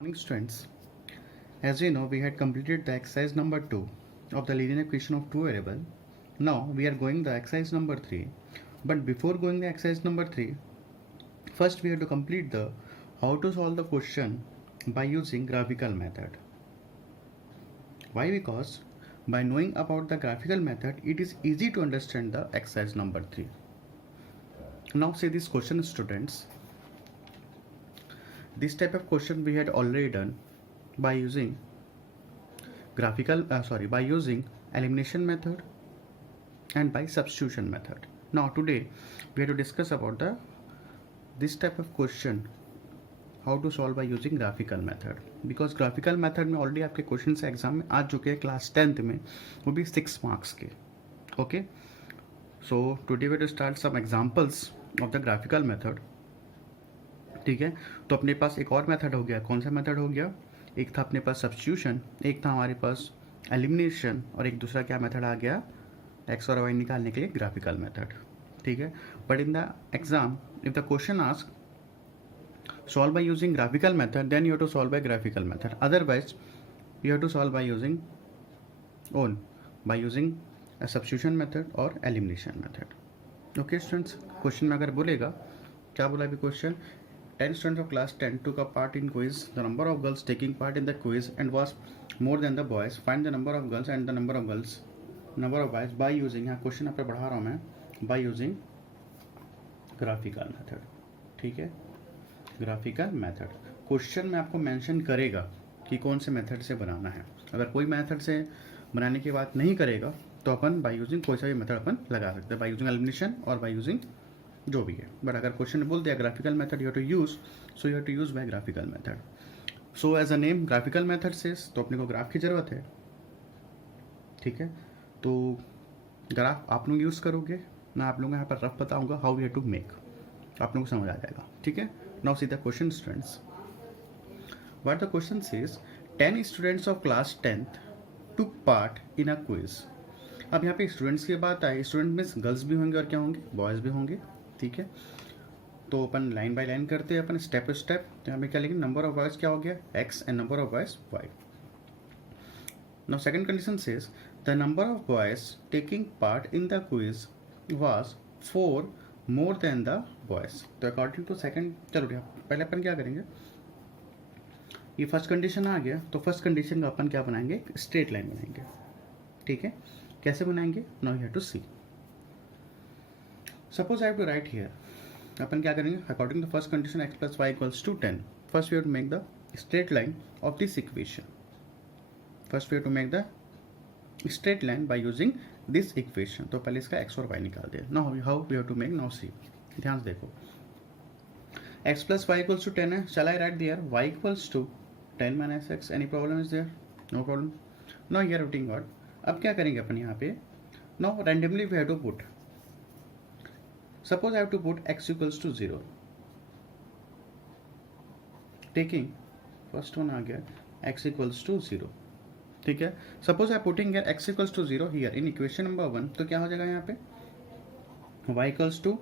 Morning students, as you know we had completed the exercise number 2 of the linear equation of two variable. Now we are going the exercise number 3, but before going the exercise number 3, first we have to complete the how to solve the question by using graphical method. Why? Because by knowing about the graphical method it is easy to understand the exercise number 3. Now see this question, students. This type of question we had already done by using by using elimination method and by substitution method. Now today we have to discuss about this type of question how to solve by using graphical method, because graphical method में already आपके question exam में आ चुके हैं class 10th में, वो भी 6 marks के. Okay, so today we to start some examples of the graphical method. ठीक है, तो अपने पास एक और मेथड हो गया. कौन सा मेथड हो गया? एक था अपने पास सब्स्टिट्यूशन, एक था हमारे पास एलिमिनेशन, और एक दूसरा क्या मेथड आ गया? एक्स और वाई निकालने के लिए ग्राफिकल मेथड. ठीक है, but in the exam if the question ask solve by using graphical method, then you have to solve by graphical method. Otherwise you have to solve by using a substitution method or elimination method. Okay students, question में अगर बोलेगा, क्या बोला अभी question? 10 students of class 10 took a part in quiz. The number of girls taking part in the quiz and was more than the boys. Find the number of girls and the number of boys by using, यहाँ question आप पढ़ा रहा हूँ मैं, by using graphical method. ठीक है, graphical method. Question में आपको मेंशन करेगा कि कौन से मेथड से बनाना है. अगर कोई मेथड से बनाने की बात नहीं करेगा तो अपन बाय यूजिंग कोई सा भी मेथड अपन लगा सकते हैं, बाय यूजिंग एलिमिनेशन और बाय यूजिंग जो भी है. बट अगर क्वेश्चन बोल दिया graphical method you have to use, so you have to use by graphical method. So as a name graphical method से, तो अपने को ग्राफ की ज़रूरत है. ठीक है, तो ग्राफ आप लोग यूज़ करोगे, मैं आप लोगों को यहाँ पर रफ बताऊँगा how we have to make, आप लोगों को समझ आ जाएगा. ठीक है, now see the question students. What the question says, 10 students of class 10th took part in a quiz. अब यहाँ पे स्टूडेंट्स की बात आई, स्टूडेंट में गर्ल्स भी होंगे और क्या होंगे? बॉयज़ भी होंगे. ठीक है, तो अपन लाइन बाय लाइन करते हैं, अपन स्टेप स्टेप. तो यहाँ पे क्या लिखेंगे? नंबर ऑफ बॉयज़ क्या हो गया? x and number of boys y. Now second condition says the number of boys taking part in the quiz was 4 more than the boys. तो अकॉर्डिंग टू सेकंड, चलो पहले अपन क्या करेंगे, ये फर्स्ट कंडीशन आ गया तो फर्स्ट कंडीशन का अपन क्या बनाएंगे? स्ट्रेट लाइन बनाएंगे. ठीक है, कैसे बनाएंगे? Now you have to see. Suppose I have to write here, अपन क्या करेंगे? According to first condition x plus y equals to 10, first we have to make the straight line of this equation. First we have to make the straight line by using this equation. तो पहले इसका x और y निकाल दिया. Now how we have to make? Now see, ध्यान से देखो. x plus y equals to 10 है, shall I write there y equals to 10 minus x. Any problem is there? No problem. Now your routing what? अब क्या करेंगे अपन यहाँ पे? Now randomly we have to put, suppose I have to put x equals to 0. Taking first one आ गया x equals to 0. ठीक है, suppose I putting here x equals to 0 here in equation number 1, तो क्या हो जाएगा यहाँ पे? y इक्वल्स टू,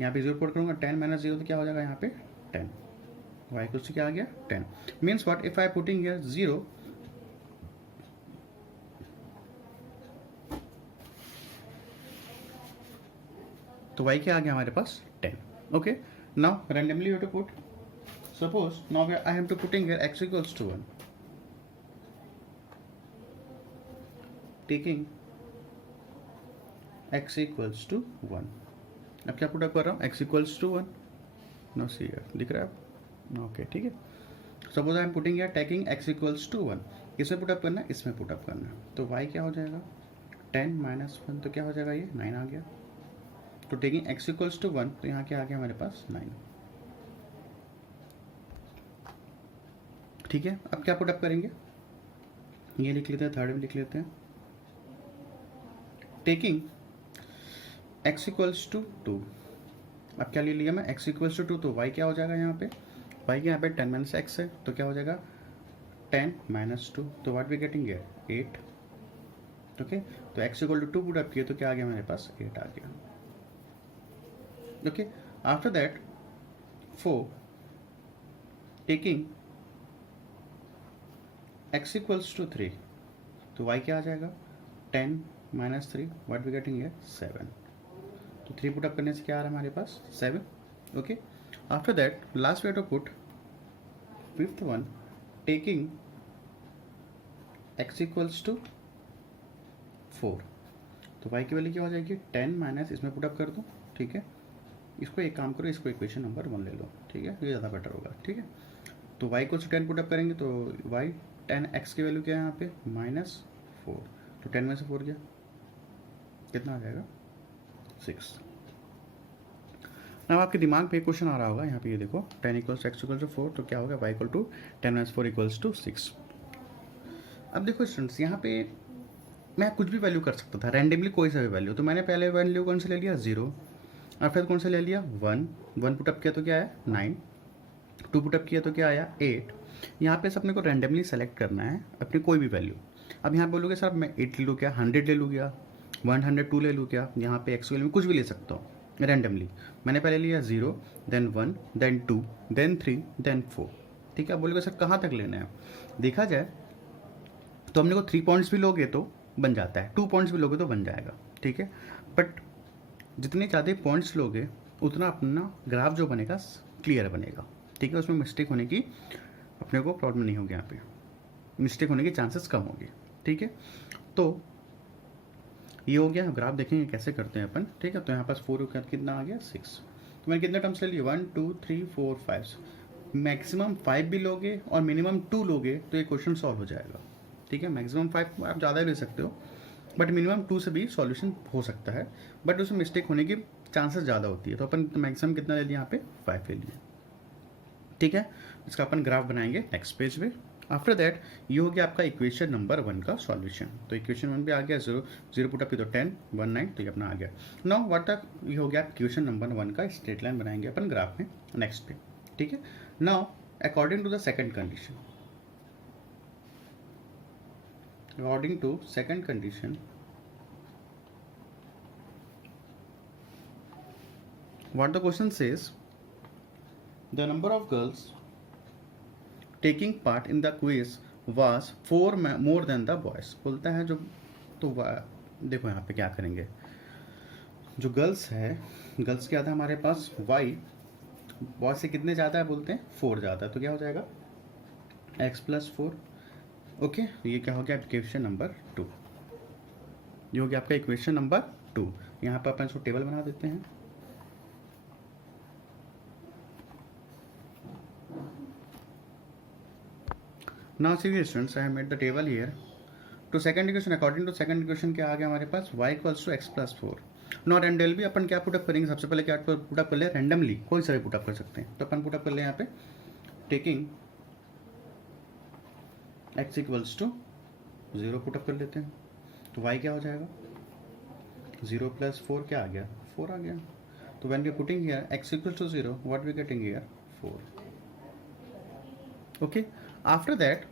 यहाँ पे 0 पुट करूँगा, 10 माइनस 0 तो क्या हो जाएगा यहाँ पे? 10. y इक्वल्स टू क्या आ गया? 10. Means what? If I putting here 0, तो y क्या आ गया हमारे पास? 10. Okay, now randomly you have to put, suppose now I have to putting here x equals to 1. Taking x equals to 1. अब क्या पुटअप कर रहा हूँ? x equals to 1. No see here, दिख रहा है आप? ओके, ठीक है. Suppose I am putting here taking x equals to 1. इसमें पुटअप करना है, इसमें पुटअप करना है. तो y क्या हो जाएगा? 10 माइनस 1, तो क्या हो जाएगा? ये 9 आ गया. तो टेकिंग x इक्वल्स टू 1, तो यहाँ क्या आ गया हमारे पास? 9. ठीक है, अब क्या पुटअप करेंगे? ये लिख लेते हैं, थर्ड में लिख लेते हैं. Taking x equals to 2. अब क्या ले लिया मैं? x इक्वल्स टू 2, तो y क्या हो जाएगा यहाँ पे? y के यहाँ पे 10 माइनस x है, तो क्या हो जाएगा? 10 माइनस 2, तो what we getting here? 8. Okay, तो x equal to 2 put up किए तो क्या आ गया हमारे पास? 8 आ गया. Okay, after that 4 taking x equals to 3, तो y क्या आ जाएगा 10 माइनस 3, व्हाट वी गेटिंग है 7। तो 3 पुट अप करने से क्या आ रहा है हमारे पास 7। Okay, after that last way to put fifth one, taking x equals to 4, तो y की वैल्यू क्या हो जाएगी 10 माइनस, इसमें पुट अप कर दो, ठीक है। इसको एक काम करो, इसको इक्वेशन नंबर 1 ले लो, ठीक है, ये ज़्यादा बेटर होगा, ठीक है। तो y को 10 पुट अप करेंगे तो y 10x की वैल्यू क्या है यहाँ पे -4, तो 10 में से 4 गया, कितना आ जाएगा 6। अब आपके दिमाग पे एक क्वेश्चन आ रहा होगा यहाँ पे, ये देखो 10 इक्वल्स x इक्वल्स टू 4, तो क्या होगा y equal to 10 minus 4 equals to 6। अब देखो स्टूडेंट्स, यहाँ पे मैं कुछ भी वैल्यू कर सकता था, रैंडमली कोई सा भी वैल्यू। तो मैंने पहले वैल्यू कौन सा ले लिया 0, और फिर कौन सा ले लिया 1 पुटअप किया तो क्या आया 9, 2 पुटअप किया तो क्या आया 8। यहाँ पे से अपने को रैंडमली सेलेक्ट करना है अपनी कोई भी वैल्यू। अब यहाँ बोलोगे सर मैं 8 ले लूँ क्या, 100 ले लूँ क्या, 102 ले लूँ क्या, यहाँ पे एक्स वैल्यू में कुछ भी ले सकता हूँ रैंडमली। मैंने पहले लिया 0, देन 1, देन 2, देन 3, देन 4, ठीक है। अब बोलोगे सर कहाँ तक लेना है, देखा जाए तो हमने को 3 पॉइंट्स भी लोगे तो बन जाता है, 2 पॉइंट्स भी लोगे तो बन जाएगा, ठीक है। बट जितने ज़्यादा पॉइंट्स लोगे उतना अपना ग्राफ जो बनेगा क्लियर बनेगा, ठीक है। उसमें मिस्टेक होने की अपने को प्रॉब्लम नहीं होगी, यहाँ पे मिस्टेक होने की चांसेस कम होगी, ठीक है। तो ये हो गया, ग्राफ देखेंगे कैसे करते हैं अपन, ठीक है। तो यहाँ पास 4 का कितना आ गया 6, तो मैंने कितने टर्म्स ले लिए 1 2 3 4 5, मैक्सिमम 5 भी लोगे और मिनिमम 2 लोगे तो ये क्वेश्चन सॉल्व हो जाएगा, ठीक है। मैक्सिमम 5 आप ज़्यादा ले सकते हो, बट मिनिमम 2 से भी सॉल्यूशन हो सकता है, बट उसमें मिस्टेक होने की चांसेस ज़्यादा होती है। तो अपन मैक्सिमम कितना ले लिया यहाँ पे 5 ले लिया, ठीक है। इसका अपन ग्राफ बनाएंगे नेक्स्ट पेज पे। आफ्टर दैट ये हो गया आपका इक्वेशन नंबर 1 का सॉल्यूशन। तो इक्वेशन 1 पे आ गया 0 पुट अप तो 10 1 9, तो ये अपना आ गया। नाउ व्हाट तक ये हो गया इक्वेशन नंबर 1 का स्ट्रेट लाइन बनाएंगे अपन ग्राफ में नेक्स्ट पे, ठीक है। Now according to the second condition, according to second condition, what the question says, the number of girls taking part in the quiz was 4 more than the boys। बोलता है जो, तो देखो यहाँ पे क्या करेंगे, जो गर्ल्स है, गर्ल्स क्या था हमारे पास y, बॉय से कितने ज़्यादा है बोलते हैं 4 ज़्यादा है, तो क्या हो जाएगा x प्लस 4। ओके, ये क्या हो गया इक्वेशन नंबर 2, ये हो गया आपका इक्वेशन नंबर 2। यहाँ पर अपन इसको टेबल बना देते हैं। Now see students, I have made the table here. To second equation, according to second equation क्या आ गया हमारे पास y equals to x plus 4। Not randomly भी अपन क्या पुटअप करेंगे, सबसे पहले क्या पुटअप कर ले, रैंडमली कोई सा भी पुटअप कर सकते हैं। तो अपन पुटअप कर ले यहाँ पे taking x equals to 0 put up कर लेते हैं, तो y क्या हो जाएगा 0 प्लस 4 क्या आ गया 4 आ गया। तो when we putting here x equals to 0, what we getting here 4। Okay, after that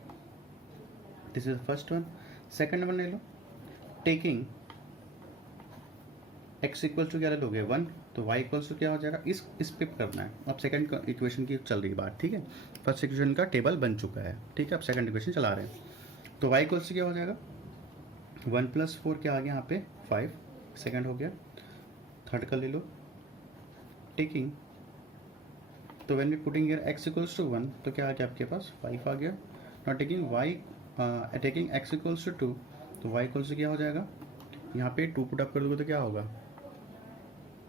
this is first one, second one ले लो, टेकिंग x इक्वल्स टू क्या ले लोगे 1, तो y इक्वल्स टू क्या हो जाएगा, इस पे करना है। अब सेकंड इक्वेशन की चल रही बात, ठीक है। फर्स्ट इक्वेशन का टेबल बन चुका है, ठीक है। अब सेकंड इक्वेशन चला रहे हैं, तो y इक्वल्स टू क्या हो जाएगा 1 प्लस 4 क्या आ गया यहाँ पे 5, सेकंड हो गया। थर्ड का ले लो, टेकिंग, तो when we putting here x equals to 1, तो क्या आ गया आपके पास 5 आ गया। Not taking y, taking x equals to 2, तो y इक्वल्स टू क्या हो जाएगा, यहाँ पे 2 पुट अप कर दोगे तो क्या होगा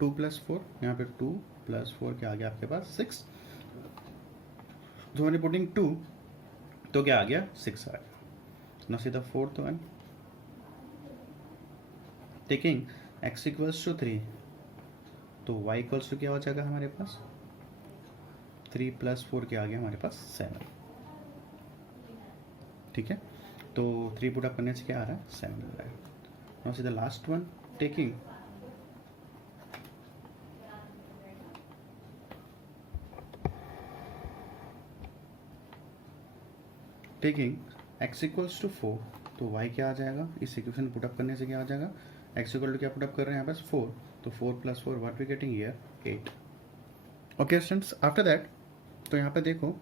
2 प्लस 4, यहाँ पे 2 प्लस 4 क्या आ गया आपके पास 6। तो व्हेन पुटिंग 2, तो क्या आ गया 6 आ गया। Now see the fourth one, taking x equals to 3, तो y इक्वल्स टू क्या हो जाएगा हमारे पास 3 प्लस 4 क्या आ गया हमारे पास 7, ठीक है। तो 3 पुट अप करने से क्या आ रहा है 7 आ रहा है। Now see the last one, taking x equals to 4, तो y क्या आ जाएगा, इस इक्वेशन पुट अप करने से क्या आ जाएगा, x इक्वल टू क्या पुट अप कर रहे हैं यहाँ पास 4, तो 4 plus 4 what we getting here 8। Okay students, after that तो यहाँ पे देखो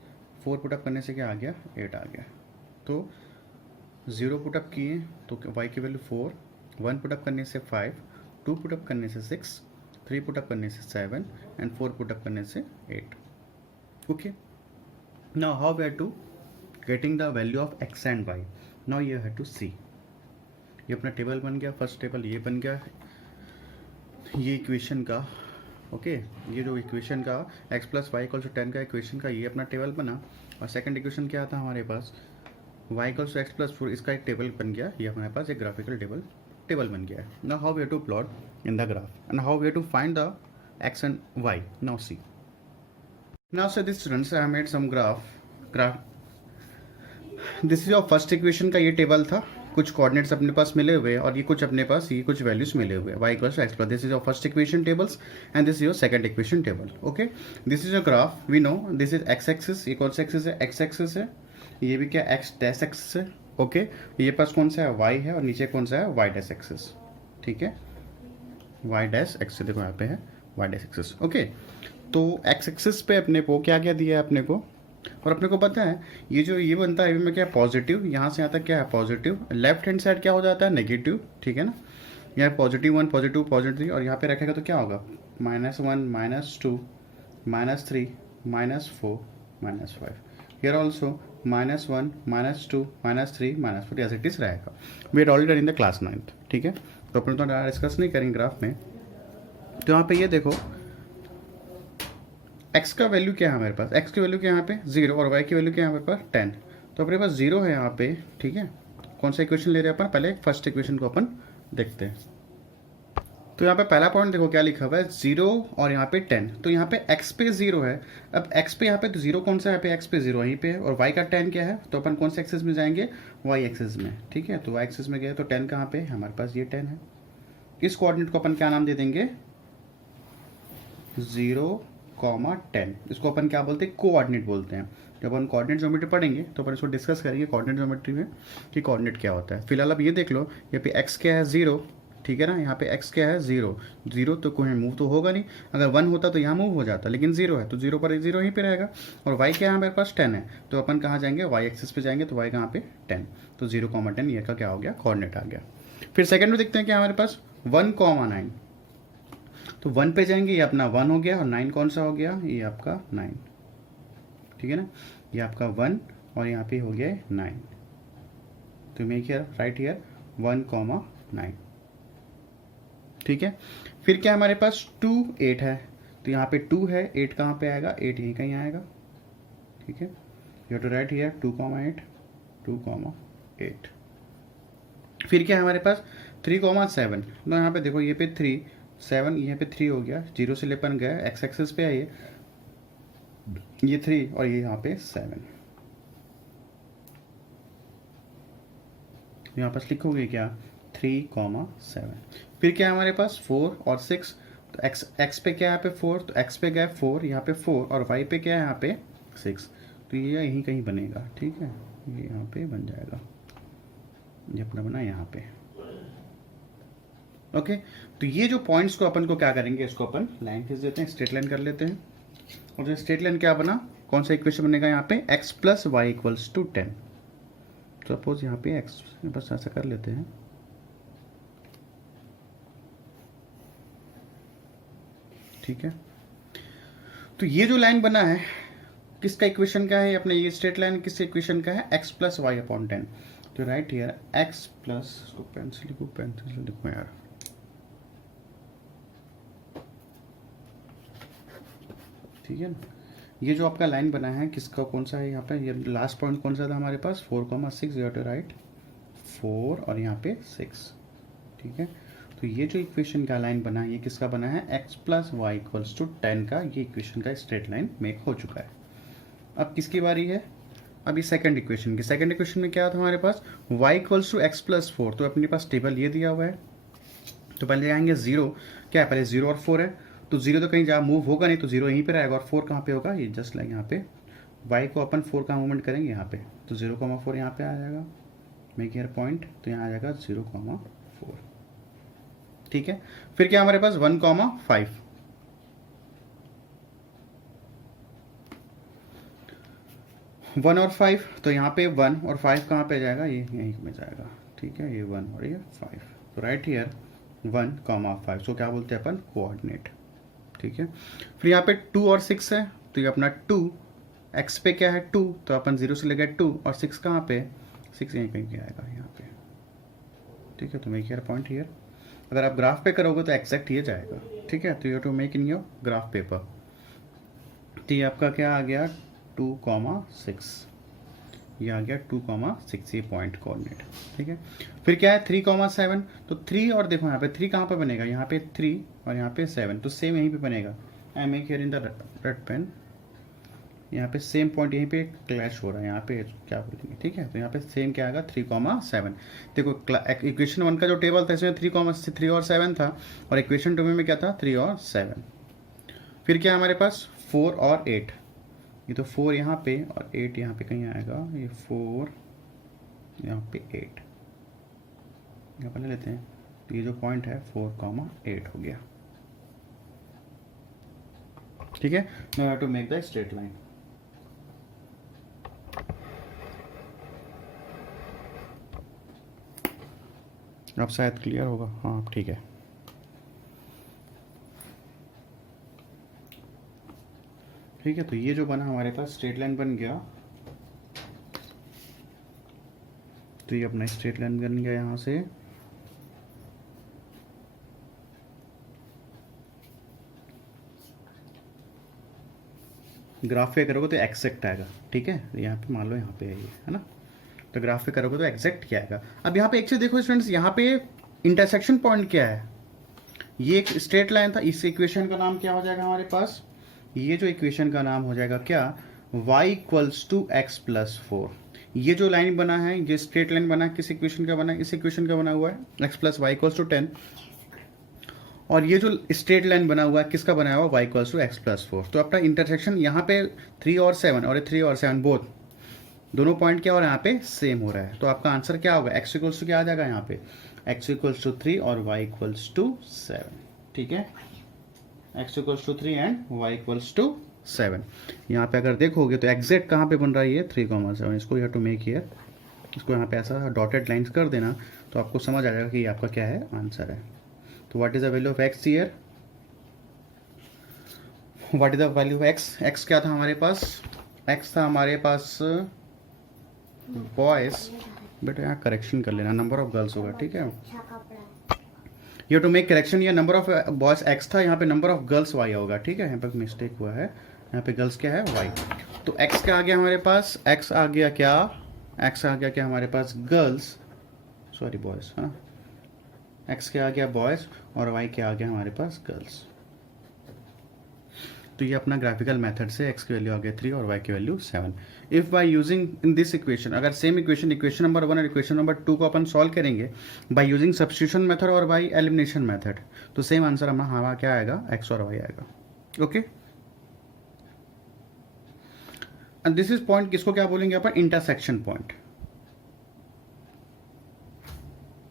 4 पुट अप करने से क्या आ गया 8 आ गया। तो 0 पुटअप किए तो y की वैल्यू 4, 1 पुटअप करने से 5, 2 पुटअप करने से 6, 3 पुटअप करने से 7 एंड 4 पुटअप करने से 8. Okay, now how we are to getting the value of x and y. Now you have to see, ये अपना टेबल बन गया, फर्स्ट टेबल ये बन गया, ये इक्वेशन का ओके ये जो इक्वेशन का x plus y equal to 10 का इक्वेशन का ये अपना टेबल बना. और सेकंड इक्वेशन क्या था हमारे पास, y equal to x plus 4, इसका एक टेबल बन गया, ये हमारे पास एक ग्राफिकल टेबल बन गया है. Now how we have to plot in the graph and how we have to find the x and y. Now see, now so this students I made some graph. This is your first equation का ये table था, कुछ coordinates अपने पास मिले हुए और ये कुछ अपने पास ये कुछ वैल्यूज मिले हुए, y equals to x plus. This is your first equation tables and this is your second equation table. Okay, this is your graph. We know this is x axis, ये कौन सा एक्सिस है, x axis है. ये भी क्या x dash axis है. Okay, ये पास कौन सा है, y है, और नीचे कौन सा है, y डैश एक्सिस. ठीक है, y डैश एक्सिस देखो यहाँ पे है y डैश एक्सिस. ओके, तो एक्स एक्सिस पे अपने को क्या क्या दिया है अपने को, और अपने को पता है ये जो ये बनता है में क्या पॉजिटिव, यहाँ से यहाँ तक क्या है पॉजिटिव, लेफ्ट हैंड साइड क्या हो जाता है नेगेटिव. ठीक है ना, यहाँ +1 +2 +3 और यहाँ पे रखेगा तो क्या होगा -1 -2 -3 -4 -5. Here also -1 -2 -3 -4 as it is रहेगा. We are already in the class 9th. ठीक है, तो अपने तो डिस्कस नहीं करेंगे ग्राफ में. तो यहाँ पे ये देखो x का वैल्यू क्या है हमारे पास, x की वैल्यू क्या है यहाँ पे 0 और y की वैल्यू क्या है हमारे पास 10. तो अपने पास 0 है यहाँ पे. ठीक है, कौन सा इक्वेशन ले रहे हैं अपन, पहले फर्स्ट इक्वेशन को अपन देखते हैं. तो यहाँ पे पहला पॉइंट देखो क्या लिखा हुआ है 0 और यहाँ पे 10. तो यहाँ पे x पे 0 है. अब x पे यहाँ पे तो 0 कौन सा है, यहाँ पे x पे 0 यहीं पे है, और y का 10 क्या है, तो अपन कौन से एक्सिस में जाएंगे, y एक्सिस में. ठीक है, तो y एक्सिस में गए तो 10 कहाँ पे हमारे पास, ये 10 है. इस कोऑर्डिनेट को अपन क्या नाम दे देंगे, 0,10. इसको अपन क्या बोलते हैं, कोऑर्डिनेट बोलते हैं. जब अपन कोऑर्डिनेट ज्योमेट्री पढ़ेंगे तो अपन इसको डिस्कस करेंगे कोऑर्डिनेट ज्योमेट्री में कि कोऑर्डिनेट क्या होता है. फिलहाल अब ये देख लो, यहाँ पे x क्या है 0. ठीक है ना, यहाँ पे x क्या है 0 तो कोई मूव तो होगा नहीं. अगर 1 होता तो यहाँ मूव हो जाता, लेकिन 0 है तो 0 पर 0 यहीं पे रहेगा. और y क्या है हमारे पास 10 है, तो अपन कहाँ जाएंगे, y एक्सिस पे जाएंगे. तो y कहाँ पे 10, तो 0,10 ये का क्या हो गया, कोऑर्डिनेट आ गया. फिर सेकेंड में देखते हैं क्या हमारे पास 1,9. तो 1 पे जाएंगे, ये अपना 1 हो गया, और 9 कौन सा हो गया, ये आपका 9. ठीक है ना, ये आपका 1 और यहाँ पे हो गया 9. तो मेक हियर राइट हियर 1,9. ठीक है, फिर क्या हमारे पास 2 8 है. तो यहाँ पे 2 है, 8 कहाँ पे आएगा, 8 यहीं कहीं आएगा. ठीक है, यू टू राइट हियर 2,8 2,8. फिर क्या है हमारे पास 3,7. तो यहाँ पे देखो ये पे 3 7 यहाँ पे 3 हो गया, 0 से लेपन गया एक्स एक्सिस पे है ये 3 और ये यहाँ पे 7. यहाँ पास लिखोगे क्या 3,7. फिर क्या है हमारे पास 4 और 6. तो x पे क्या है यहाँ पे 4, तो x पे गया 4, यहाँ पे 4, और y पे क्या है यहाँ पे 6. तो ये यहीं कहीं बनेगा. ठीक है, ये यहाँ पे बन जाएगा, ये अपना बना यहाँ पे. ओके, तो ये जो पॉइंट्स को अपन को क्या करेंगे, इसको अपन लाइन खींच देते हैं, स्ट्रेट लाइन कर लेते हैं. और जो स्ट्रेट लाइन क्या बना, कौन सा इक्वेशन बनेगा यहाँ पे, x plus y equals to 10. Suppose यहाँ पे x बस ऐसा कर लेते हैं. ठीक है, तो ये जो लाइन बना है किसका इक्वेशन का है, अपने ये स्ट्रेट लाइन किस इक्वेशन का है, x प्लस वाई अपॉन 10. तो राइट हियर x प्लस, इसको पेंसिल लिखो यार, ठीक है ना. ये जो आपका लाइन बना है किसका, कौन सा है यहाँ पे, ये लास्ट पॉइंट कौन सा था हमारे पास 4,6. यू टू राइट 4 और यहाँ पे 6. ठीक है, तो ये जो इक्वेशन का लाइन बना है ये किसका बना है, x plus y equals to 10 का, ये इक्वेशन का स्ट्रेट लाइन मेक हो चुका है. अब किसकी बारी है, अभी सेकंड इक्वेशन की. सेकंड इक्वेशन में क्या था हमारे पास, y equals to x plus 4. तो अपने पास टेबल ये दिया हुआ है. तो पहले आएंगे 0, क्या है पहले 0 और 4 है, तो 0 तो कहीं जहाँ मूव होगा नहीं, तो 0 यहीं पे रहेगा. और 4 कहाँ पे होगा, ये जस्ट लाइक यहाँ पे y को अपन 4 का मूवमेंट करेंगे यहाँ पे, तो 0,4 यहाँ पे आ जाएगा. मेक हियर पॉइंट, तो यहाँ आ जाएगा 0,4. ठीक है, फिर क्या हमारे पास 1,5. 1 और 5, तो यहाँ पे 1 और 5 कहाँ पे जाएगा, ये यहीं में जाएगा, ठीक है, ये 1 और ये 5, तो राइट हियर 1, 5, सो क्या बोलते हैं अपन, कोऑर्डिनेट, ठीक है। फिर यहाँ पे 2 और 6 है, तो ये अपना 2 x पे क्या है 2, तो अपन 0 से लेकर 2, और 6 कहाँ पे, 6 यहीं कहीं पे आएगा यहाँ पे, ठीक है। तो मेक योर पॉइंट हियर, अगर आप ग्राफ पे करोगे तो एग्जैक्ट ये जाएगा, ठीक है। तो you to make in your graph paper, तो ये आपका क्या आ गया 2,6, ये आ गया 2,6, ये पॉइंट कोऑर्डिनेट, ठीक है। फिर क्या है 3,7, तो 3 और देखो यहाँ पे 3 कहाँ पे बनेगा, यहाँ पे 3 और यहाँ पे 7, तो सेम यहीं पे बनेगा। I make here in the red pen, यहाँ पे सेम पॉइंट यहीं पे क्लैश हो रहा है, यहाँ पे क्या बोलेंगे, ठीक है। तो यहाँ पे सेम क्या आएगा 3,7, देखो इक्वेशन 1 का जो टेबल था इसमें 3 और 7 था, और इक्वेशन 2 में क्या था 3 और 7। फिर क्या हमारे पास 4 और 8, ये तो 4 यहाँ पे और 8 यहाँ पे कहीं आएगा, ये 4 यहाँ पे 8 यहाँ पर ले लेते हैं, तो ये जो पॉइंट है 4,8 हो गया, ठीक है। Now have to make the straight line, अब शायद क्लियर होगा, हाँ ठीक है। ठीक है, तो ये जो बना हमारे पास स्ट्रेट लाइन बन गया, तो ये अपना स्ट्रेट लाइन बन गया यहाँ से, ग्राफ पे करोगे तो एक्जैक्ट आएगा, ठीक है। यहाँ पे मान लो यहाँ पे है ना, तो ग्राफ पे करोगे तो एक्जैक्ट क्या आएगा। अब यहाँ पे एक चीज देखो स्टूडेंट्स, यहाँ पे इंटरसेक्शन पॉइंट क्या है, ये एक स्ट्रेट लाइन था, इस इक्वेशन का नाम क्या हो जाएगा हमारे पास, ये जो इक्वेशन का नाम हो जाएगा क्या, y equals to x plus 4। ये जो लाइन बना है, ये स्ट्रेट लाइन बना है, किस इक्वेशन का बना है, इस इक्वेशन का बना हुआ है, x plus y equals to 10, और ये जो स्ट्रेट लाइन बना हुआ है किसका बनाया हुआ, y equals to x plus 4। तो अपना इंटरसेक्शन यहाँ पे 3 और 7 और 3 और 7 बोथ दोनों पॉइंट क्या हो रहा है, यहाँ पे सेम हो रहा है, तो आपका आंसर क्या होगा, x इक्वल्स टू क्या आ जाएगा यहाँ पे, x इक्वल्स टू 3 और y इक्वल्स टू 7, ठीक है। x equals to 3 and y equals to 7। यहाँ पे अगर देखोगे तो एग्जैक्ट कहाँ पे बन रहा है ये 3,7, इसको you have to make here, इसको यहाँ पे ऐसा डॉटेड लाइंस कर देना, तो आपको समझ आ जाएगा कि ये आपका क्या है, आंसर है। तो what is the value of x here, what is the value of x क्या था हमारे पास, x था हमारे पास बॉयज, बेटा यहाँ करेक्शन कर लेना, नंबर ऑफ गर्ल्स होगा, ठीक है। यू टू मेक करेक्शन, ये नंबर ऑफ बॉयज x था, यहाँ पे नंबर ऑफ गर्ल्स y होगा, ठीक है। यहाँ पर मिस्टेक हुआ है, यहाँ पे गर्ल्स क्या है y, तो x क्या आ गया हमारे पास, x आ गया क्या हमारे पास गर्ल्स, सॉरी बॉयज, हाँ x क्या आ गया बॉयज और y क्या आ गया हमारे पास गर्ल्स। तो ये अपना ग्राफिकल मेथड से x की वैल्यू आ गया 3 और y की value 7। If by using in this equation, अगर सेम इक्वेशन नंबर 1 और इक्वेशन नंबर 2 को अपन सॉल्व करेंगे बाय यूजिंग सब्स्टिट्यूशन मेथड और बाय एलिमिनेशन मेथड, तो सेम आंसर हमारा क्या आएगा, x और y आएगा, okay. And this is point, किसको क्या बोलेंगे अपन, इंटरसेक्शन पॉइंट।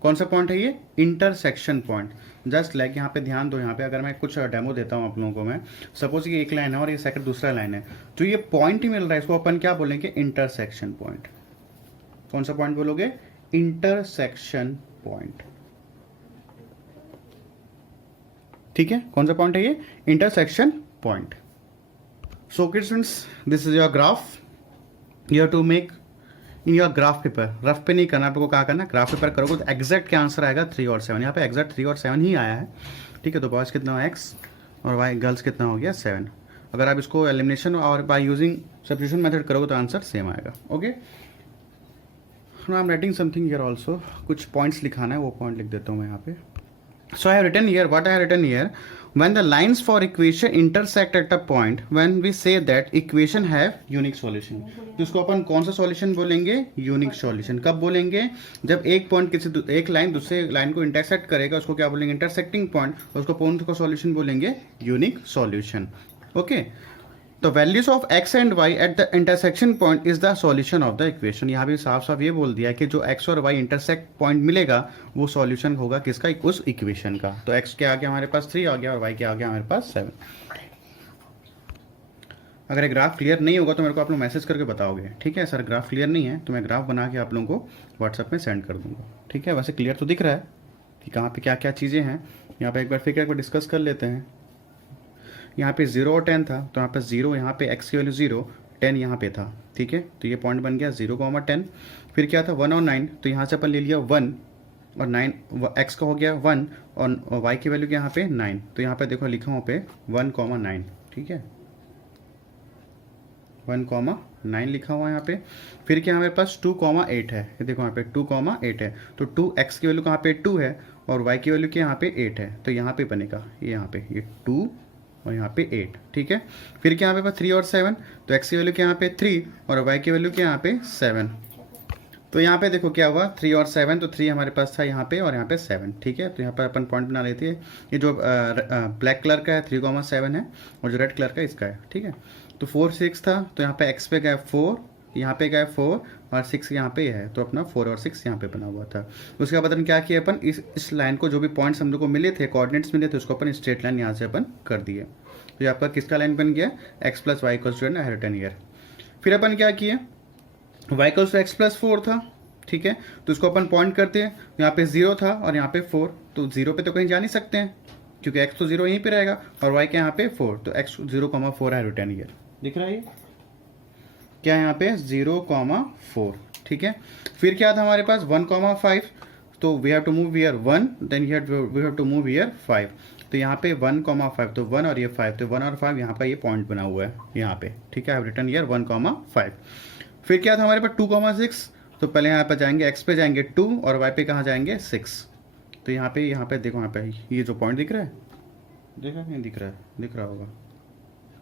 कौन सा पॉइंट है ये, इंटरसेक्शन पॉइंट। जस्ट लाइक यहाँ पे ध्यान दो, यहाँ पे अगर मैं कुछ डेमो देता हूँ आप लोगों को, मैं सपोज ये एक लाइन है और ये सेकंड दूसरा लाइन है, तो ये पॉइंट ही मिल रहा है, इसको अपन क्या बोलेंगे, इंटरसेक्शन पॉइंट। कौन सा पॉइंट बोलोगे, इंटरसेक्शन पॉइंट, ठीक है। कौन सा पॉइंट है ये, intersection point. So students, this is your graph, you have to make in your graph paper, rough पे नहीं करना, आपको क्या करना, ग्राफ पेपर करोगे तो एग्जैक्ट क्या आंसर आएगा 3 और 7, यहाँ पे एग्जैक्ट 3 और 7 ही आया है, ठीक है। तो बॉयज कितना x और y गर्ल्स कितना हो गया 7। अगर आप इसको एलिमिनेशन और बाय यूजिंग सब्स्टिट्यूशन मेथड करोगे तो आंसर सेम आएगा, okay. I am writing something here also, कुछ पॉइंट्स लिखाना है, वो पॉइंट लिख देता हूँ मैं यहाँ पे। So I have written here, what I have written here, when the lines for equation intersect at a point, when we say that equation have unique solution, जिसको अपन कौन सा सॉल्यूशन बोलेंगे, यूनिक सॉल्यूशन। कब बोलेंगे, जब एक पॉइंट एक line दूसरे लाइन को इंटरसेक्ट करेगा, उसको क्या बोलेंगे, इंटरसेक्टिंग पॉइंट, उसको पॉइंट का सॉल्यूशन बोलेंगे यूनिक सॉल्यूशन, ओके। तो values of x and y at the intersection point is the solution of the equation. यहाँ भी साफ साफ ये बोल दिया है कि जो x और y इंटरसेक्ट पॉइंट मिलेगा वो सॉल्यूशन होगा किसका, उस इक्वेशन का। तो x के आगे हमारे पास 3 आ गया और y के आगे हमारे पास 7। अगर ये ग्राफ क्लियर नहीं होगा तो मेरे को आप लोग मैसेज करके बताओगे, ठीक है। सर ग्राफ क्लियर नहीं है तो मैं ग्राफ बना के आप लोगों को व्हाट्सएप में सेंड कर दूंगा, ठीक है। वैसे क्लियर तो दिख रहा है कि कहाँ पे क्या क्या चीज़ें हैं। यहाँ पे एक बार फिर एक बार डिस्कस कर लेते हैं। यहाँ पे 0 और 10 था, तो यहाँ पे 0, यहाँ पे x की वैल्यू 0, 10 यहाँ पे था, ठीक है। तो ये पॉइंट बन गया 0, 10। फिर क्या था 1 और 9, तो यहाँ से अपन ले लिया 1 और 9, x का हो गया 1 और y की वैल्यू यहाँ पे 9। तो यहाँ पे देखो लिखा हूँ पे 1, 9, ठीक है, 1, 9 लिखा हुआ है यहाँ पे। फिर क्या हमारे पास 2, 8 है, ये देखो यहाँ पे 2, 8 है। तो 2x की वैल्यू कहाँ पे 2 है और y की वैल्यू क्या यहाँ पे 8 है, तो यहाँ पे बनेगा ये यहाँ पे ये 2 और यहाँ पे 8, ठीक है। फिर क्या यहाँ पे 3 और 7, तो x की वैल्यू क्या यहाँ पे 3 और y की वैल्यू क्या यहाँ पे 7। तो यहाँ पे देखो क्या हुआ 3 और 7, तो 3 हमारे पास था यहाँ पे और यहाँ पे 7, ठीक है। तो यहाँ पर अपन पॉइंट बना लेते हैं। ये जो ब्लैक कलर का है 3, 7 है और जो रेड कलर का इसका है, ठीक है। तो 4, 6 था, तो यहाँ पे x पे गया 4, यहाँ पे गया 4 और 6 यहाँ पे है, तो अपना 4 और 6 यहाँ पे बना हुआ था। उसके बाद अपन क्या किया, अपन इस लाइन को जो भी पॉइंट्स हम लोग को मिले थे, कोऑर्डिनेट्स मिले थे, उसको अपन स्ट्रेट लाइन यहाँ से अपन कर दिए। तो ये आपका किसका लाइन बन गया, x plus y equals to written here. फिर अपन क्या किए, y इक्वल्स टू x+4 था, ठीक है। तो उसको अपन पॉइंट करते हैं, यहाँ पे 0 था और यहाँ पे 4, तो 0 पे तो कहीं जा नहीं सकते हैं क्योंकि x तो 0 यहीं पे रहेगा और y के यहाँ पे 4, तो x 0,4 है रिटर्न ईयर, दिख रहा है ये क्या है यहाँ पे 0,4, ठीक है। फिर क्या था हमारे पास 1,5, तो we have to move here 1, then we have to move here 5। तो यहाँ पे 1,5, तो 1 और ये 5, तो 1 और 5 यहाँ का ये पॉइंट बना हुआ है यहाँ पे, ठीक है। Return year 1,5। फिर क्या था हमारे पास 2,6, तो पहले यहाँ पे जाएंगे x पे जाएंगे 2 और y पे कहाँ जाएंगे 6। तो यहाँ पे देखो, यहाँ पे ये जो पॉइंट दिख रहा है, देखा नहीं दिख रहा है, दिख रहा होगा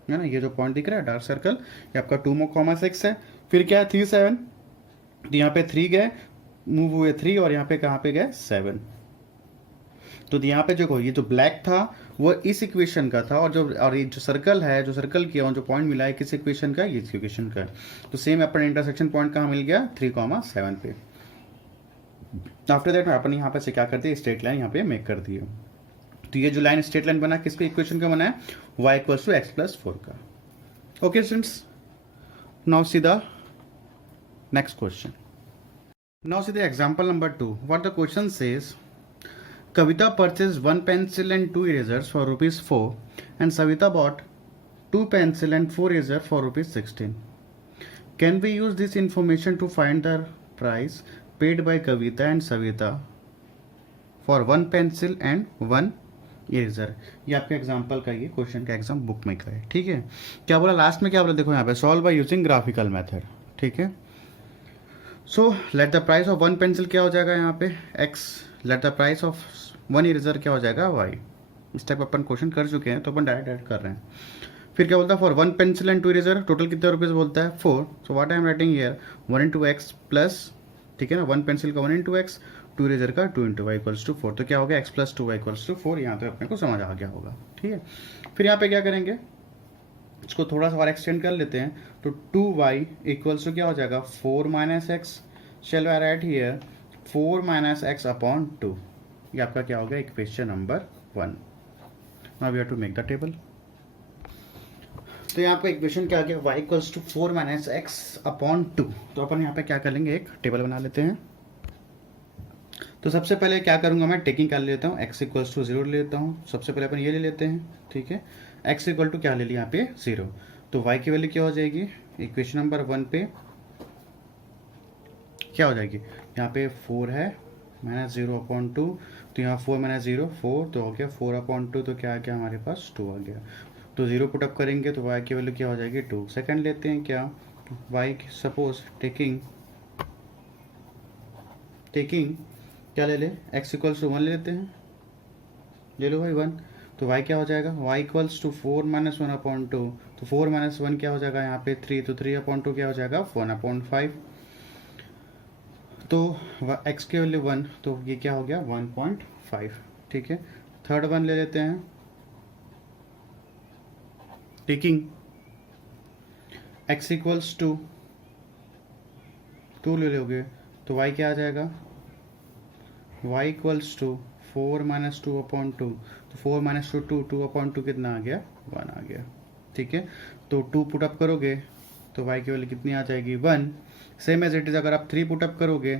है ना, ये जो पॉइंट दिख रहा है डार्क सर्कल, ये आपका 2,6 है। फिर क्या है 3, 7, तो यहाँ पे 3 गए, मूव हुए 3 और यहाँ पे कहाँ पे गए 7। तो यहाँ पे जो ये जो ब्लैक था वो इस इक्वेशन का था और ये जो सर्कल है, जो सर्कल किया जो पॉइंट मिला है किस इक्वेशन का, ये इस इक्वेशन का है। तो सेम अपन इंटरसेक्शन पॉइंट कहाँ मिल गया 3,7 पे। आफ्टर दैट अपन यहाँ पे से क्या करते हैं, स्ट्रेट लाइन यहाँ पे मेक कर दिए। तो ये जो लाइन स्ट्रेट लाइन बना किसके इक्वेशन का बना है, y इक्वल्स टू x+4 का। Okay students, now see the next question. Now see the example number 2। What the question says, Kavita purchased 1 pencil and 2 erasers for ₹4 and Savita bought 2 pencil and 4 erasers for ₹16. Can we use this information to find the price paid by Kavita and Savita for 1 pencil and 1 eraser? ये आपके example का, ये question का exam book में का है, ठीक है। क्या बोला लास्ट में, क्या बोला देखो यहाँ पे, solve by using graphical method, ठीक है। So let the price of 1 pencil क्या हो जाएगा यहाँ पे x, let the price of 1 eraser क्या हो जाएगा y। इस टाइप अपन क्वेश्चन कर चुके हैं तो अपन डायरेक्ट कर रहे हैं। फिर क्या बोलता है, for 1 pencil and 2 eraser total कितने रुपीज़ बोलता है 4। So what I am writing here 1 × x plus, ठीक है ना, 1 पेंसिल का 1 × x, 2 इरेजर का 2 × y इक्वल्स टू 4। तो क्या हो गया x + 2y = 4। यहाँ तो अपने को समझ आ गया होगा, ठीक है। फिर यहाँ पे क्या करेंगे, इसको थोड़ा सा और एक्सटेंड कर लेते हैं। तो 2y इक्वल्स टू क्या हो जाएगा 4 - x। Shall I write here 4 - x upon 2। ये आपका क्या हो गया equation number 1। Now we have to make the table. तो यहाँ पे इक्वेशन क्या आ गया, y equals to 4 - x upon 2। तो अपन यहाँ पे क्या कर लेंगे, एक टेबल बना लेते हैं। तो सबसे पहले क्या करूँगा मैं, टेकिंग कर लेता हूँ, x इक्वल्स टू 0 ले लेता हूँ। सबसे पहले अपन ये ले लेते हैं, ठीक है। x इक्वल टू क्या ले लिया यहाँ पे 0, तो y की वैल्यू क्या हो जाएगी इक्वेशन नंबर 1 पे, क्या हो जाएगी, यहाँ पे 4 है -0/2, तो यहाँ 4 - 0 4, तो हो गया 4/2, तो क्या आ गया हमारे पास 2 आ गया। तो 0 पुट अप करेंगे तो y की वैल्यू क्या हो जाएगी 2। सेकंड लेते हैं क्या, y सपोज टेकिंग क्या ले ले, x इक्वल्स टू 1 ले लेते हैं, ले लो भाई 1। तो y क्या हो जाएगा, y इक्वल्स टू 4 - 1/2, तो 4 - 1 क्या हो जाएगा यहाँ पे 3, तो 3/2 क्या हो जाएगा 1/5। तो x की वैल्यू 1, तो ये क्या हो गया 1.5, ठीक है। थर्ड वन ले लेते हैं, टेकिंग x इक्वल्स टू 2 ले लोगे, तो y क्या आ जाएगा, y इक्वल्स टू 4 - 2/2, तो 4 - 2 2/2 कितना आ गया 1 आ गया, ठीक है। तो 2 पुटअप करोगे तो y की वैल्यू कितनी आ जाएगी 1। सेम एज इट इज़ अगर आप 3 पुटअप करोगे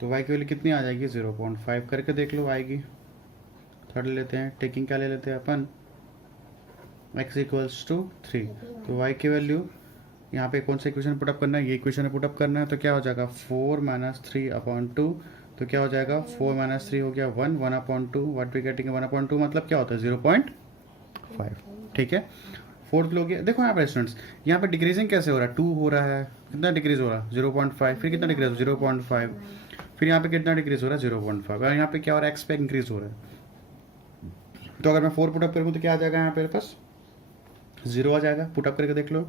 तो y की वैल्यू कितनी आ जाएगी 0.5। करके देख लो आएगी। थर्ड लेते हैं, टेकिंग क्या ले लेते हैं अपन, x इक्वल्स टू 3। तो y की वैल्यू यहाँ पे कौन सा इक्वेशन पुटअप करना है, ये इक्वेशन पुटअप करना है। तो क्या हो जाएगा 4 - 3/2। तो क्या हो जाएगा 4 - 3 हो गया 1, 1/2। व्हाट वी गेटिंग 1/2 मतलब क्या होता है 0.5। ठीक है, फोर्थ लोग देखो यहाँ पे स्टूडेंट्स, यहाँ पे डिक्रीजिंग कैसे हो रहा है, 2 हो रहा है, कितना डिक्रीज हो रहा है 0.5, फिर कितना डिक्रीज हो 0.5, फिर यहाँ पे कितना डिक्रीज हो रहा है 0.5, और यहाँ पे क्या हो रहा है x पे इंक्रीज हो रहा है। तो अगर मैं 4 पुटअप करूँ तो क्या आ जाएगा यहाँ पे पास 0 आ जाएगा। पुटअप करके देख लो,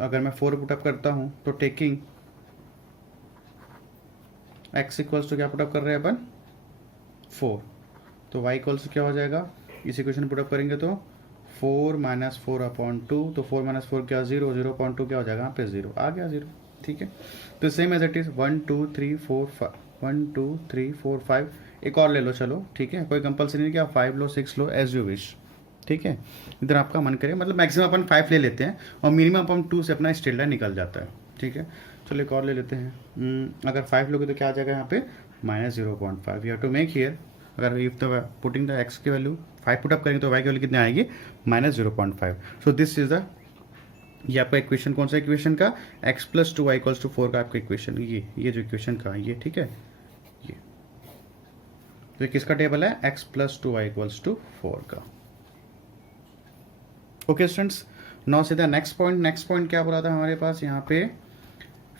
अगर मैं 4 पुटअप करता हूँ तो टेकिंग x इक्वल्स टू क्या पुटअप कर रहे हैं अपन 4, तो y इक्वल्स टू क्या हो जाएगा, इस इक्वेशन पुटअप करेंगे तो 4 - 4/2। तो 4 - 4 क्या 0, 0.2 क्या हो जाएगा यहाँ पे 0 आ गया 0। ठीक है, तो सेम एज इट इज 1 2 3 4 5, 1 2 3 4 5, एक और ले लो चलो। ठीक है, कोई कंपल्सरी नहीं कि आप 5 लो 6 लो एज यू विश। ठीक है, इधर आपका मन करे, मतलब मैक्सिमम अपन 5 ले लेते हैं और मिनिमम अपन 2 से अपना स्ट्रेट लाइन निकल जाता है। ठीक है, चलो एक और ले लेते हैं। अगर 5 लोगे तो क्या आ जाएगा यहाँ पे -0.5। You have to make here, अगर if the putting the x की वैल्यू 5 पुट अप करेंगे तो y की वैल्यू कितनी आएगी -0.5। सो दिस इज द, ये आपका इक्वेशन कौन सा इक्वेशन का, x + 2y = 4 का आपका इक्वेशन, ये जो इक्वेशन का ये। ठीक है, ये तो ये किसका टेबल है, x + 2y = 4 का। ओके स्टूडेंट्स, नाउ सीधा नेक्स्ट पॉइंट क्या बोला था हमारे पास यहाँ पे,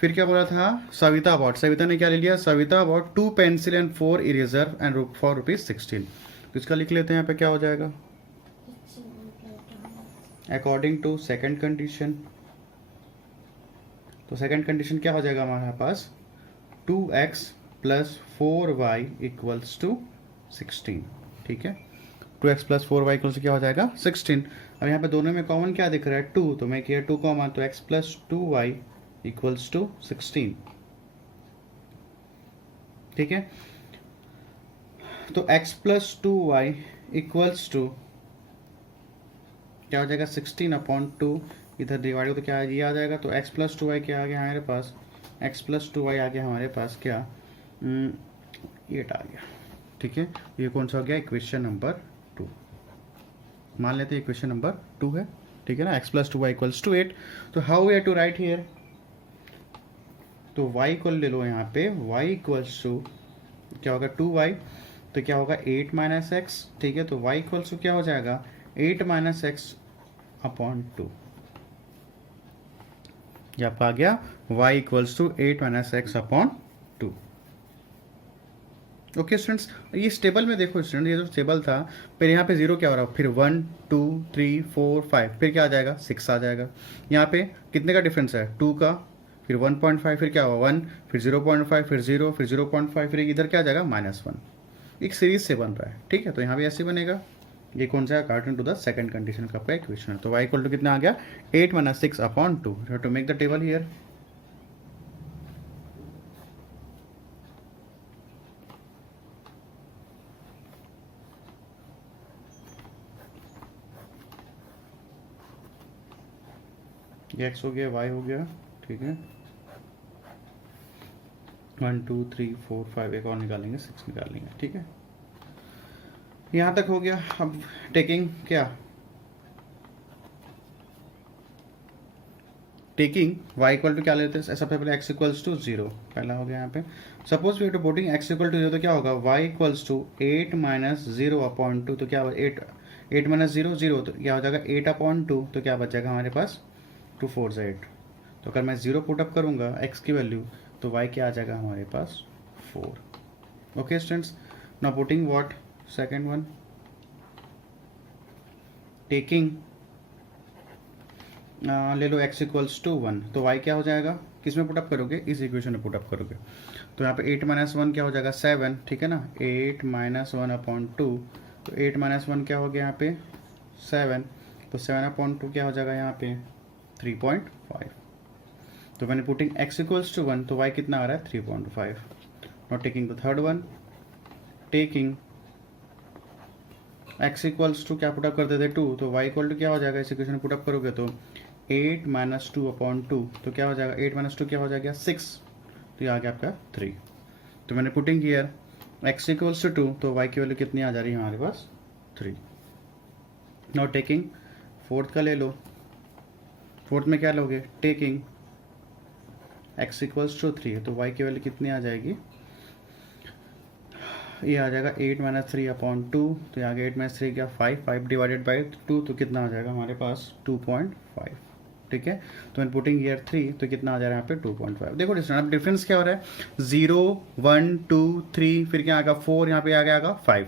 फिर क्या बोला था सविता अवार्ड। सविता ने क्या ले लिया, Savita award 2 pencil and 4 eraser and for ₹16। तो इसका लिख लेते हैं यहाँ पे, क्या हो जाएगा अकॉर्डिंग टू सेकंड कंडीशन। तो सेकंड कंडीशन क्या हो जाएगा हमारे पास 2x + 4y = 16। ठीक है, 2x + 4y = क्या हो जाएगा 16। अब यहाँ पे दोनों में कॉमन क्या दिख रहा है 2, तो मैं किया 2 कॉमन, तो x + 2y = 16। ठीक है, तो x + 2y = क्या हो जाएगा 16/2, इधर डिवाइड हो तो क्या ये आ जाएगा। तो x + 2y क्या आ गया हमारे पास, x + 2y आ गया हमारे पास क्या 8 आ गया। ठीक है, ये कौन सा हो गया इक्वेशन नंबर 2, मान लेते हैं इक्वेशन नंबर 2 है। ठीक है ना, x + 2y = 8। तो how we have to write here, तो y को ले लो यहाँ पे, y = क्या होगा 2y, तो क्या होगा 8 - x। ठीक है, तो y = क्या हो जाएगा 8 - x/2। ये आपका आ गया y = 8 - x/2। ओके स्टूडेंट्स, इस टेबल में देखो स्टूडेंट, ये जो टेबल था फिर यहाँ पे 0 क्या हो रहा है, फिर 1 2 3 4 5, फिर क्या आ जाएगा 6 आ जाएगा। यहाँ पे कितने का डिफरेंस है 2 का, फिर 1.5, फिर क्या हुआ 1, फिर 0.5, फिर 0, फिर 0.5, फिर इधर क्या आ जाएगा -1। एक सीरीज से बन रहा है। ठीक है, तो यहाँ भी ऐसे बनेगा। ये कौन सा है, according to the second condition का आपका इक्वेशन है। तो y = कितना आ गया 8 - 6/2। You have to make the table here. ये x हो गया, y हो गया। ठीक है, 1 2 3 4 5, एक और निकालेंगे 6 निकालेंगे। ठीक है, यहाँ तक हो गया। अब टेकिंग क्या, टेकिंग y = क्या लेते हैं, सबसे पहले x = 0 पहला हो गया यहाँ पे। सपोज वी पुटिंग x = 0, तो क्या होगा y = 8 - 0/2। तो क्या होगा 8 - 0 0, तो क्या हो जाएगा 8/2। तो क्या बचेगा हमारे पास 2 4 × 8। तो अगर मैं 0 पुटअप करूँगा x की वैल्यू, तो y क्या आ जाएगा हमारे पास 4। Okay students, now putting what second one, taking ले लो x = 1, तो y क्या हो जाएगा, किस में पुटअप करोगे, इस इक्वेशन में पुटअप करोगे। तो यहाँ पे 8 - 1 क्या हो जाएगा 7। ठीक है ना, 8 - 1/2, तो 8 - 1 क्या हो गया यहाँ पे 7, तो 7/2 क्या हो जाएगा यहाँ पे 3.5। तो मैंने पुटिंग x = 1, तो y कितना आ रहा है 3.5। Not taking the third one, taking x equals to क्या पुटअप कर देते 2, तो y इक्वल टू क्या हो जाएगा, इस इक्वेशन पुटअप करोगे तो 8 माइनस 2/2, तो क्या हो जाएगा 8 माइनस 2 क्या हो जाएगा 6, तो ये आ गया आपका 3। तो मैंने putting here x equals to 2, तो y की वैल्यू कितनी आ जा रही है हमारे पास 3। नाउ टेकिंग फोर्थ का ले लो, फोर्थ में क्या लोगे, टेकिंग x इक्वल्स टू 3, तो y की वैल्यू कितनी आ जाएगी, ये आ जाएगा 8 माइनस 3/2, तो ये आ गया 8 माइनस 3 क्या 5, 5 डिवाइडेड बाई 2, तो कितना आ जाएगा हमारे पास 2.5। ठीक है, तो मैं पुटिंग ईयर 3, तो कितना आ जा रहा है यहाँ पे 2.5। देखो डिफरेंस क्या हो रहा है, 0 1 2 3, फिर क्या आएगा 4, यहाँ पे आ गया 5,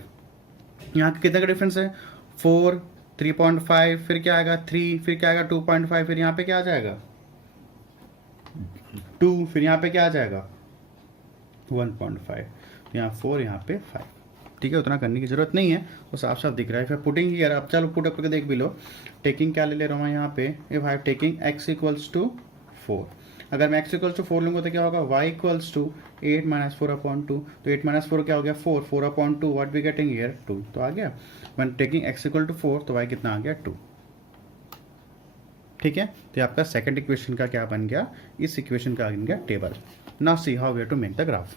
यहाँ कितने का डिफरेंस है 4 3.5, फिर क्या आएगा 3, फिर क्या आएगा 2.5, फिर यहाँ पे क्या आ जाएगा 2, फिर यहाँ पे क्या आ जाएगा 1.5, यहाँ 4, यहाँ पे 5। ठीक है, उतना करने की जरूरत नहीं है, वो साफ साफ दिख रहा है। फिर पुटिंग हियर, अब चलो पुट अप करके देख भी लो। टेकिंग क्या ले ले रहा हूँ यहाँ पे, if I taking x equals to 4, अगर मैं x इक्वल्स टू 4 लूँगा तो क्या होगा y इक्वल्स टू 8 माइनस 4/2, तो 8 माइनस 4 क्या हो गया 4, 4/2 व्हाट वी गेटिंग हियर 2, तो आ गया when taking x equal to 4, तो y कितना आ गया 2। ठीक है, तो आपका सेकंड इक्वेशन का क्या बन गया, इस इक्वेशन का बन गया table. Now see how we have to make the graph.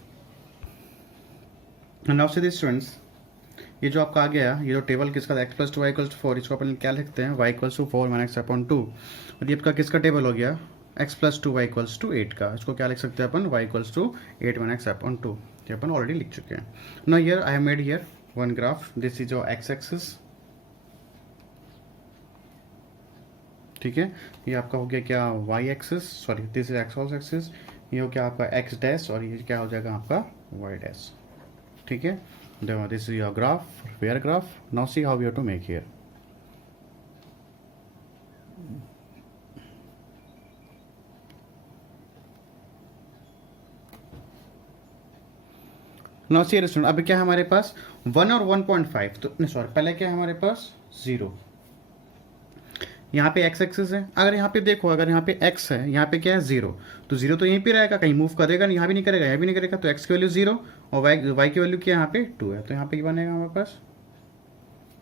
Now see this students, ये जो आपका आ गया, ये जो टेबल किसका था x plus 2 y equals to 4, इसको अपन क्या लिखते हैं y equals to 4 minus x/2, और ये आपका किसका टेबल हो गया x plus 2 y equals to 8 का, इसको क्या लिख सकते हैं अपन y equals to 8 minus x/2, ये अपन ऑलरेडी लिख चुके हैं। Now here I have made here one graph, this is your x axis. ठीक है, ये आपका हो गया क्या y axis, sorry this is x axis, ये हो गया आपका x डैश, और ये क्या हो जाएगा आपका y डैश। ठीक है, this is your graph, where graph. Now see how we have to make here. Now see student, अभी क्या है हमारे पास 1 और 1.5, तो नहीं सॉरी, पहले क्या है हमारे पास 0, यहाँ पे x एक्सिस है। अगर यहाँ पे देखो, अगर यहाँ पे x है, यहाँ पे क्या है 0, तो 0 तो यहीं पे रहेगा, कहीं मूव करेगा नहीं, यहाँ भी नहीं करेगा, यहाँ भी नहीं करेगा, तो x की वैल्यू 0 और y की वैल्यू क्या यहाँ पे 2 है, तो यहाँ पे क्या बनेगा हमारे पास,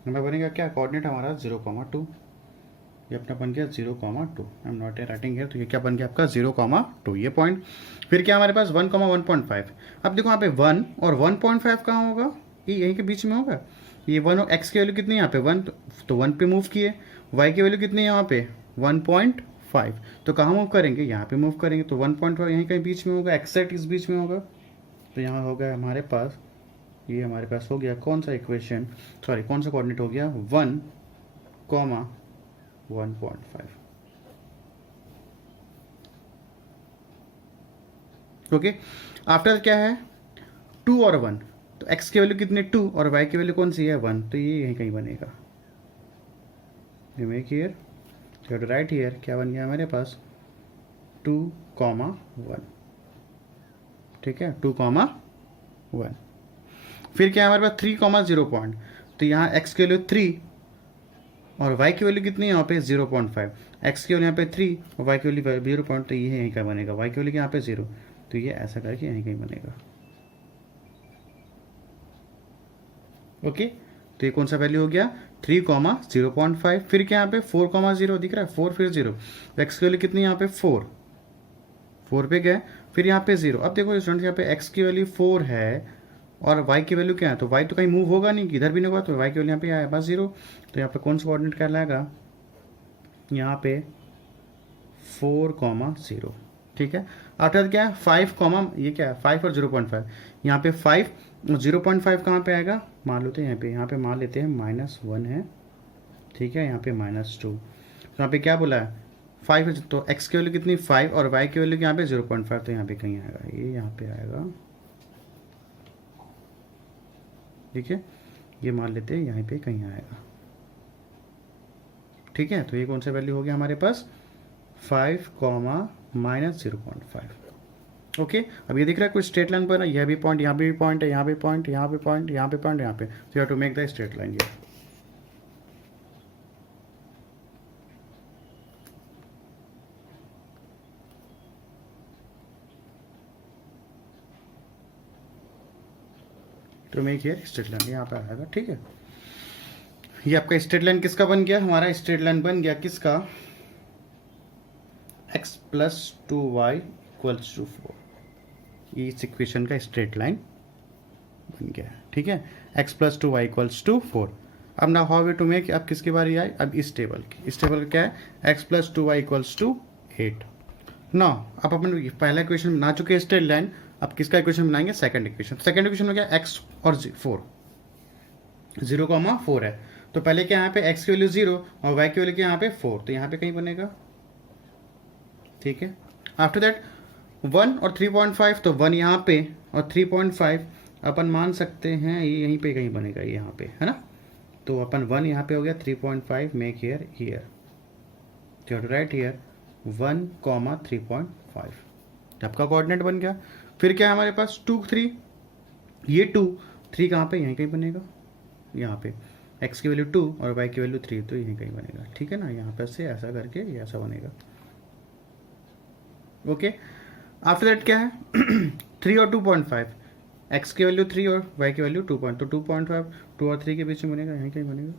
हमें बनेगा क्या कोऑर्डिनेट हमारा 0,2, ये अपना बन गया 0,2, I am not writing here, तो ये क्या बन गया आपका 0,2 ये पॉइंट। फिर क्या हमारे पास 1,1.5, अब देखो यहाँ पे 1 और 1.5 कहाँ होगा, ये यहीं के बीच में होगा। ये 1 और x की वैल्यू कितनी है यहाँ पे 1, तो 1 पे मूव किए, y की वैल्यू कितनी है यहाँ पे 1.5, तो कहाँ मूव करेंगे, यहाँ पे मूव करेंगे, तो 1.5 यहीं कहीं बीच में होगा, एक्सैक्ट इस बीच में होगा, तो यहाँ हो गया हमारे पास, ये हमारे पास हो गया कौन सा इक्वेशन, सॉरी कौन सा कोऑर्डिनेट हो गया 1,1.5। ओके, आफ्टर क्या है 2 और 1, तो x की वैल्यू कितनी 2 और y की वैल्यू कौन सी है 1, तो ये यहीं कहीं बनेगा, ये मेक हियर, तो राइट हियर क्या बन गया हमारे पास 2,1। ठीक है, 2,1। फिर क्या है हमारे पास 3,0 पॉइंट, तो यहाँ x की वैल्यू 3 और y की वैल्यू कितनी है यहाँ पे 0.5, x की वैल्यू यहाँ पे 3 और y की वैल्यू 0 पॉइंट, तो ये यहीं का बनेगा, y की वैल्यू यहाँ पे 0, तो ये ऐसा करके यहीं कहीं बनेगा। ओके, तो ये कौन सा वैल्यू हो गया 3,0.5। फिर क्या यहाँ पे 4,0 दिख रहा है, 4 फिर 0, तो x की वैल्यू कितनी है यहाँ पे 4 पे गए, फिर यहाँ पे 0। अब देखो स्टूडेंट, यहाँ पे x की वैल्यू 4 है और y की वैल्यू क्या है, तो y तो कहीं मूव होगा नहीं, इधर भी नहीं होगा, तो y की वैल्यू यहाँ पे आया बस 0, तो यहाँ पे कौन सा कोऑर्डिनेट कहलाएगा यहाँ पे 4,0। ठीक है, आफ्टर क्या है 5, ये क्या है 5 और 0.5, यहाँ पे 5 और 0.5 कहाँ पे आएगा, मान लेते हैं यहाँ पे मान लेते हैं -1 है। ठीक है, यहाँ पे -2, तो यहाँ पे क्या बोला है 5 है, तो x की वैल्यू कितनी 5 और y की वैल्यू यहाँ पे 0.5, तो यहाँ पे कहीं आएगा, ये यहाँ पे आएगा। ठीक है, ये मान लेते हैं यहाँ पे कहीं आएगा। ठीक है, तो ये कौन सा वैल्यू हो गया हमारे पास 5, -0.5। ओके, अब ये दिख रहा है कोई स्ट्रेट लाइन पर, यह भी पॉइंट, यहाँ भी पॉइंट है, यहाँ भी पॉइंट, यहाँ भी पॉइंट, यहाँ पे पॉइंट, यहाँ पे, तो you have to make the straight line ये। तो मेक हियर स्ट्रेट लाइन यहाँ पे आएगा। ठीक है, ये आपका स्ट्रेट लाइन किसका बन गया, हमारा स्ट्रेट लाइन बन गया किसका, x plus 2y equals to 4, ये इस इक्वेशन का स्ट्रेट लाइन बन गया, ठीक है, x plus 2y equals to 4। अब ना हाउ वे टू मेक, अब किसकी बारी आई, अब इस टेबल की, इस टेबल का क्या है, x plus 2y equals to 8। ना अब अपन पहला इक्वेशन बना चुके हैं स्ट्रेट लाइन, अब किसका इक्वेशन बनाएंगे, सेकंड इक्वेशन। सेकंड इक्वेशन में क्या, x और 4, 0,4 है, तो पहले क्या यहाँ पे x की वैल्यू 0 और y की वैल्यू क्या यहाँ पे 4, तो यहाँ पे कहीं बनेगा, ठीक है। आफ्टर दैट 1 और 3.5, तो 1 यहाँ पे और 3.5 अपन मान सकते हैं ये यहीं पे कहीं बनेगा, ये यहाँ पे है ना, तो अपन 1 यहाँ पे हो गया, 3.5 मेक हियर हियर, तो राइट हियर 1, 3.5 आपका कोऑर्डिनेट बन गया। फिर क्या है हमारे पास 2, 3, ये 2, 3 कहाँ पे, यहीं कहीं बनेगा, यहाँ पे x की वैल्यू 2 और y की वैल्यू 3, तो यहीं कहीं बनेगा, ठीक है ना, यहाँ पर से ऐसा करके ये ऐसा बनेगा, ओके। आफ्टर दैट क्या है 3 और 2.5, x की वैल्यू 3 और y की वैल्यू 2, तो 2.5 2 और 3 के बीच में बनेगा, यहीं कहीं बनेगा,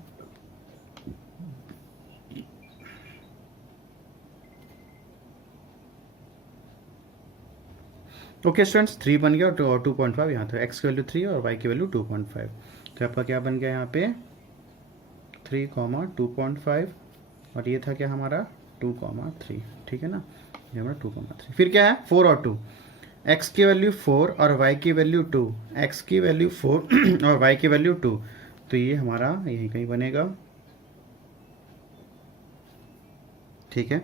ओके स्टूडेंट्स। 3 बन गया और 2.5 यहाँ था, x की वैल्यू 3 और y की वैल्यू 2.5, तो आपका क्या बन गया यहाँ पे 3, 2.5 और ये था क्या हमारा 2,3, ठीक है ना, ये हमारा 2,3। फिर क्या है 4 और 2, x की वैल्यू 4 और y की वैल्यू 2, x की वैल्यू 4 और y की वैल्यू 2, तो ये हमारा यहीं कहीं बनेगा, ठीक है,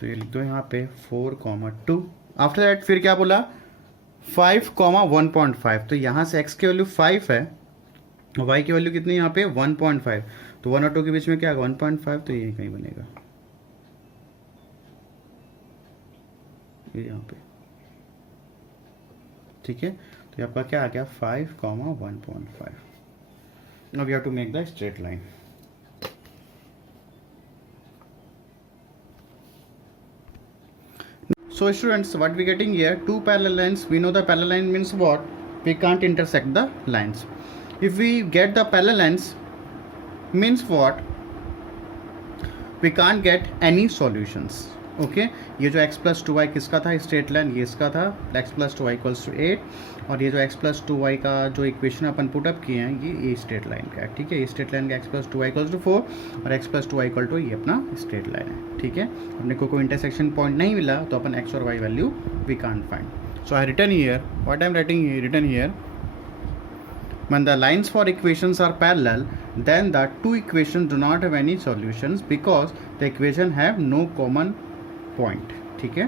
तो ये लिख दो यहाँ पे 4,2। आफ्टर दैट फिर क्या बोला 5, 1.5, तो यहाँ से x की वैल्यू 5 है और y की वैल्यू कितनी यहाँ पे 1.5, तो 1 और 2 के बीच में क्या 1.5, तो ये कहीं बनेगा, ये यहाँ पे, ठीक है, तो आपका क्या आ गया 5, 1.5। Now we have to make the straight line. So students, what we getting here, two parallel lines, we know the parallel line means what, we can't intersect the lines. If we get the parallel lines means what, we can't get any solutions, okay ये जो x plus 2y किसका था straight line, ये इसका था, x plus 2y equals to 8, और ये जो x प्लस 2y का जो इक्वेशन अपन पुटअप किए हैं ये स्ट्रेट लाइन का है, ठीक है, ये स्ट्रेट लाइन का x plus 2y equals to 4 और x plus 2y equal to ये अपना स्ट्रेट लाइन है, ठीक है। अपने को कोई इंटरसेक्शन पॉइंट नहीं मिला तो अपन x और y value we can't find, so I written here what I am writing, written here when the lines for equations are parallel then the two equations do not have any solutions because the equation have no common point, ठीक है।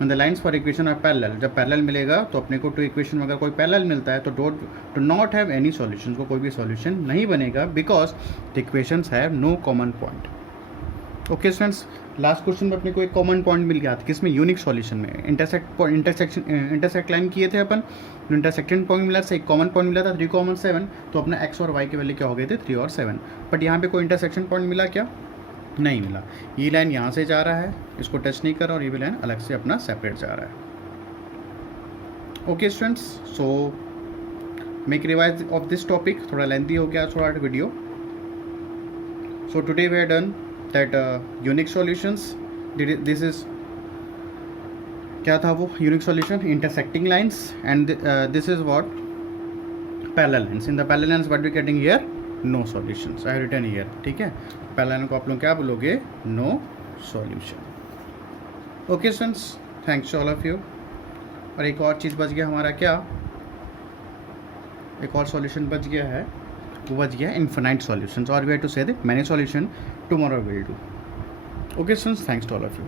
when the lines for equation are parallel, जब parallel मिलेगा तो अपने को two equation में अगर कोई पैरेलल मिलता है तो do not have any solution, को कोई भी सॉल्यूशन नहीं बनेगा because the equations have no common point, okay students. Last question में अपने को एक कॉमन पॉइंट मिल गया था, किसमें यूनिक सॉल्यूशन में, इंटरसेक्ट लाइन किए थे अपन, इंटरसेक्शन पॉइंट मिला था, एक कॉमन पॉइंट मिला था 3,7, तो अपना x और y के वैल्यू क्या हो गए थे 3 और 7, बट यहाँ पे कोई इंटरसेक्शन पॉइंट मिला क्या, नहीं मिला। ये लाइन यहाँ से जा रहा है, इसको टच नहीं कर रहा, और ये भी लाइन अलग से अपना सेपरेट जा रहा है, okay students. So make revise of this topic, थोड़ा लेंथी हो गया थोड़ा video. So today we have done that unique solutions, this is क्या था वो unique solution, intersecting lines, and this is what parallel lines. In the parallel lines what we getting here, no solutions, I have written here, ठीक है, parallel को आप लोग क्या बोलोगे, no solution, okay students, thanks to all of you। और एक और चीज़ बच गया हमारा, क्या एक और सॉल्यूशन बच गया है, वो बच गया इन्फिनाइट सॉल्यूशंस, और we have to say the many solution tomorrow will do, okay students, thanks to all of you.